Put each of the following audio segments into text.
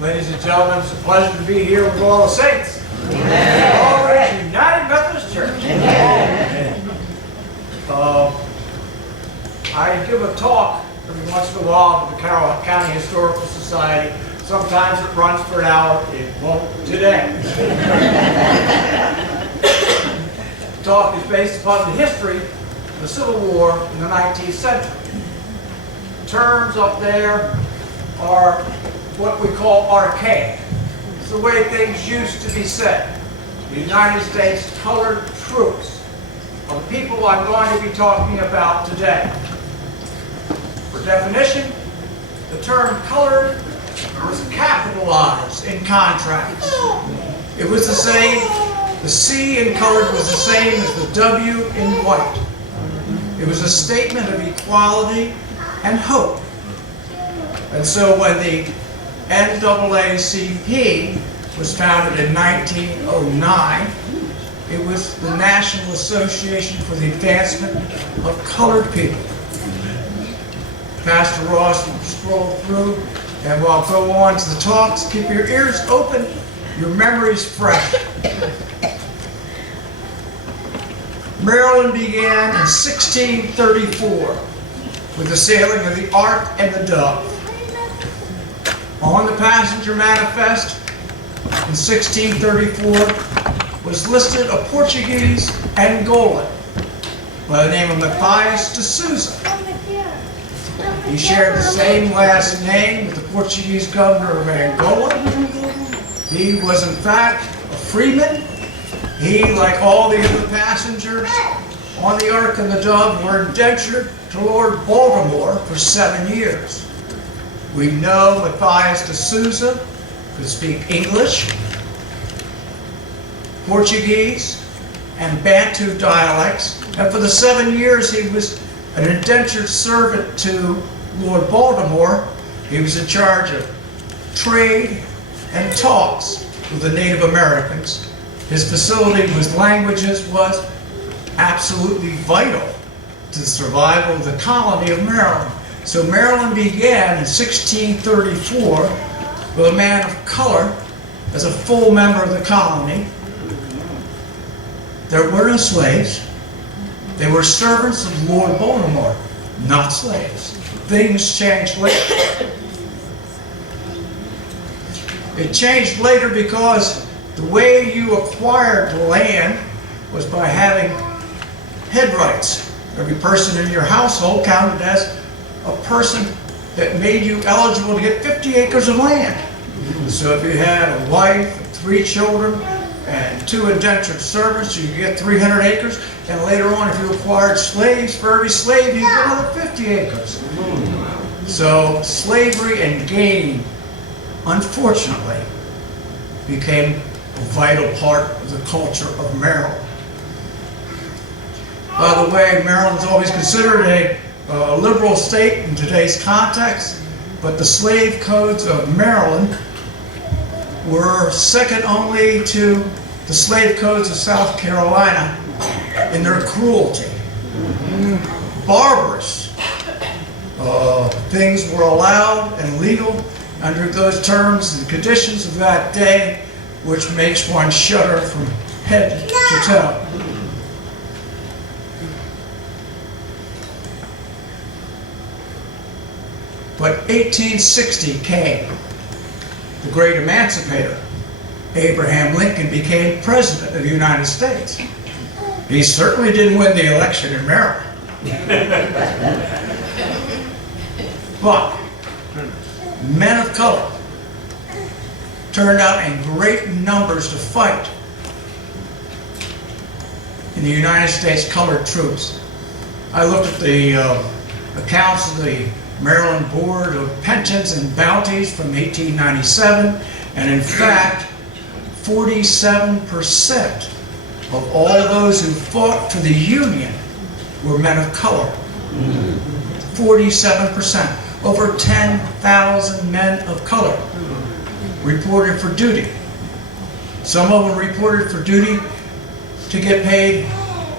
Ladies and gentlemen, it's a pleasure to be here with all the saints. Strawbridge United Methodist Church. I give a talk every once in a while to the Carroll County Historical Society. Sometimes it runs for an hour. It won't today. The talk is based upon the history of the Civil War in the 19th century. Terms up there are what we call archaic. It's the way things used to be said. The United States colored troops are the people I'm going to be talking about today. For definition, the term colored was capitalized in contracts. It was the same, the C in colored was the same as the W in white. It was a statement of equality and hope. And so when the NAACP was founded in 1909, it was the National Association for the Advancement of Colored People. Pastor Ross will stroll through, and we'll go on to the talks. Keep your ears open, your memories fresh. Maryland began in 1634 with the sailing of the Ark and the Dove. On the passenger manifest in 1634 was listed a Portuguese Angolan by the name of Matthias de Souza. He shared the same last name with the Portuguese governor of Angola. He was in fact a freeman. He, like all the other passengers on the Ark and the Dove, were indentured to Lord Baltimore for 7 years. We know Matthias de Souza could speak English, Portuguese, and Bantu dialects, and for the 7 years he was an indentured servant to Lord Baltimore. He was in charge of trade and talks with the Native Americans. His facility with languages was absolutely vital to the survival of the colony of Maryland. So Maryland began in 1634 with a man of color as a full member of the colony. There were no slaves. They were servants of Lord Baltimore, not slaves. Things changed later. It changed later because the way you acquired land was by having head rights. Every person in your household counted as a person that made you eligible to get 50 acres of land. So if you had a wife, 3 children, and 2 indentured servants, you could get 300 acres. And later on, if you acquired slaves, for every slave, you get another 50 acres. So slavery and gaming, unfortunately, became a vital part of the culture of Maryland. By the way, Maryland's always considered a liberal state in today's context, but the slave codes of Maryland were second only to the slave codes of South Carolina in their cruelty. Barbarous things were allowed and legal under those terms and conditions of that day, which makes one shudder from head to toe. But 1860 came. The great emancipator, Abraham Lincoln, became president of the United States. He certainly didn't win the election in Maryland. But men of color turned out in great numbers to fight in the United States colored troops. I looked at the accounts of the Maryland Board of Pensions and Bounties from 1897, and in fact, 47% of all those who fought for the Union were men of color. 47%. Over 10,000 men of color reported for duty. Some of them reported for duty to get paid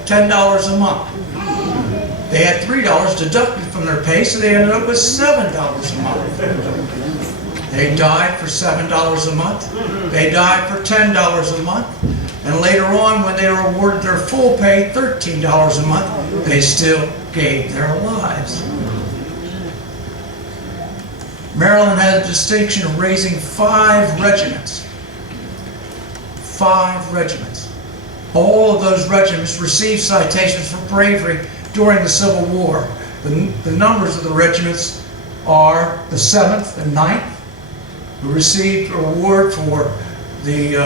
$10 a month. They had $3 deducted from their pay, so they ended up with $7 a month. They died for $7 a month. They died for $10 a month. And later on, when they were awarded their full pay, $13 a month, they still gave their lives. Maryland had the distinction of raising 5 regiments. 5 regiments. All of those regiments received citations for bravery during the Civil War. The numbers of the regiments are the 7th and 9th, who received an award for the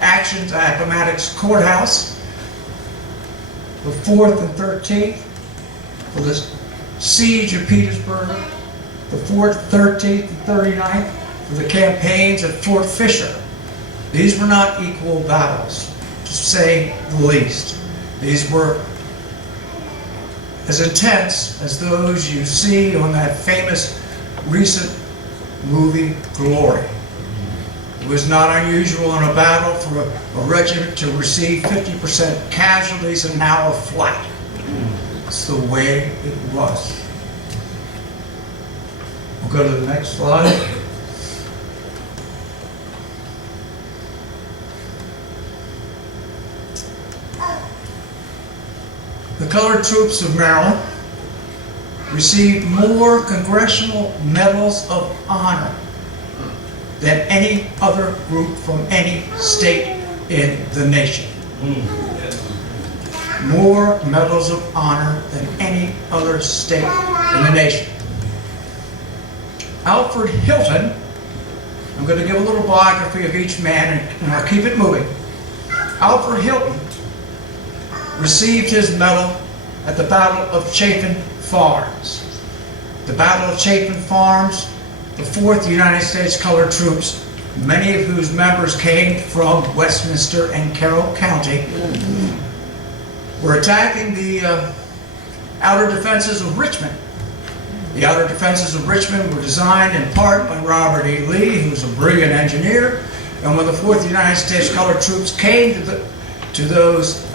actions at Appomattox Courthouse, the 4th and 13th for the siege of Petersburg, the 4th, 13th, and 39th for the campaigns at Fort Fisher. These were not equal battles, to say the least. These were as intense as those you see on that famous recent movie, Glory. It was not unusual in a battle for a regiment to receive 50% casualties an hour flat. It's the way it was. We'll go to the next slide. The colored troops of Maryland received more congressional medals of honor than any other group from any state in the nation. More medals of honor than any other state in the nation. Alfred Hilton, I'm going to give a little biography of each man and I'll keep it moving. Alfred Hilton received his medal at the Battle of Chapin Farms. The Battle of Chapin Farms, the 4th United States Colored Troops, many of whose members came from Westminster and Carroll County, were attacking the outer defenses of Richmond. The outer defenses of Richmond were designed in part by Robert E. Lee, who was a brilliant engineer, and when the 4th United States Colored Troops came to those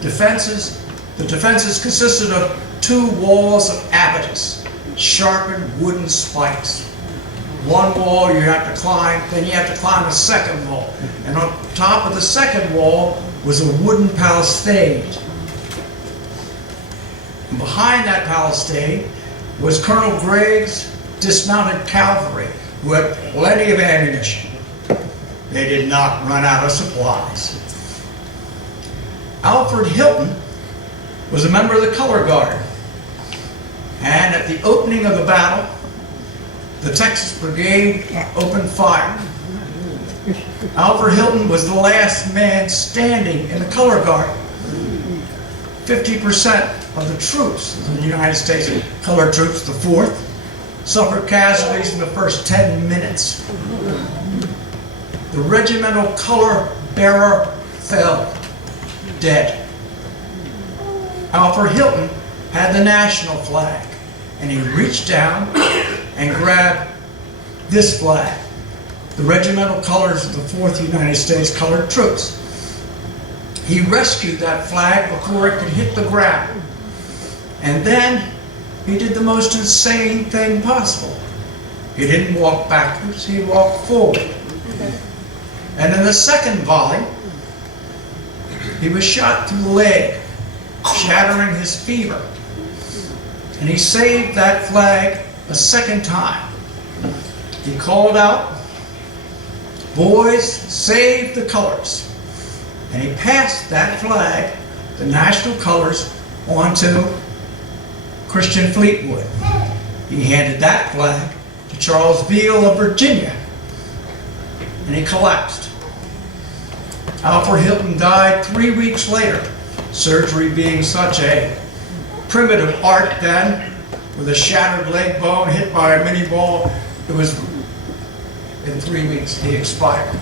defenses, the defenses consisted of 2 walls of abatis, sharpened wooden spikes. One wall you have to climb, then you have to climb a second wall. And on top of the second wall was a wooden palisade. And behind that palisade was Colonel Gregg's dismounted cavalry, who had plenty of ammunition. They did not run out of supplies. Alfred Hilton was a member of the Color Guard. And at the opening of the battle, the Texas Brigade opened fire. Alfred Hilton was the last man standing in the Color Guard. 50% of the troops of the United States Colored Troops, the 4th, suffered casualties in the first 10 minutes. The regimental color bearer fell dead. Alfred Hilton had the national flag, and he reached down and grabbed this flag, the regimental colors of the 4th United States Colored Troops. He rescued that flag before it could hit the ground. And then he did the most insane thing possible. He didn't walk backwards, he walked forward. And in the second volley, he was shot through the leg, shattering his femur. And he saved that flag a second time. He called out, "Boys, save the colors." And he passed that flag, the national colors, on to Christian Fleetwood. He handed that flag to Charles Beale of Virginia, and he collapsed. Alfred Hilton died 3 weeks later, surgery being such a primitive art then, with a shattered leg bone hit by a mini ball. It was in 3 weeks he expired.